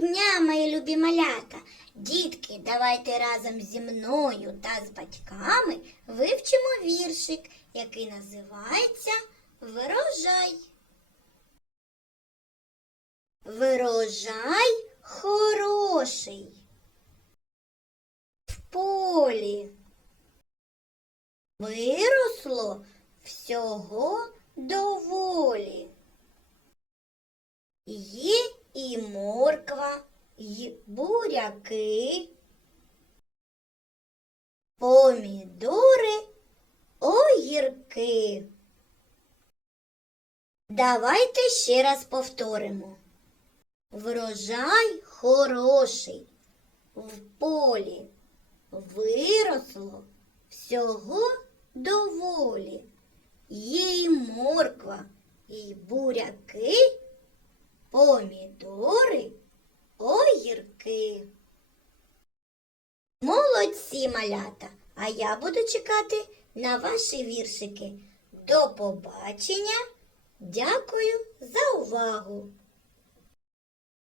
дня, мої любі малята! Дітки, давайте разом зі мною та з батьками вивчимо віршик, який називається Врожай. Врожай хороший. В полі виросло всього доволі. Є і морква, і буряки, помідори, огірки. Давайте ще раз повторимо. Врожай хороший в полі виросло всього доволі. Є й морква, і буряки, помідори, огірки. Молодці малята, а я буду чекати на ваші віршики. До побачення. Дякую за увагу!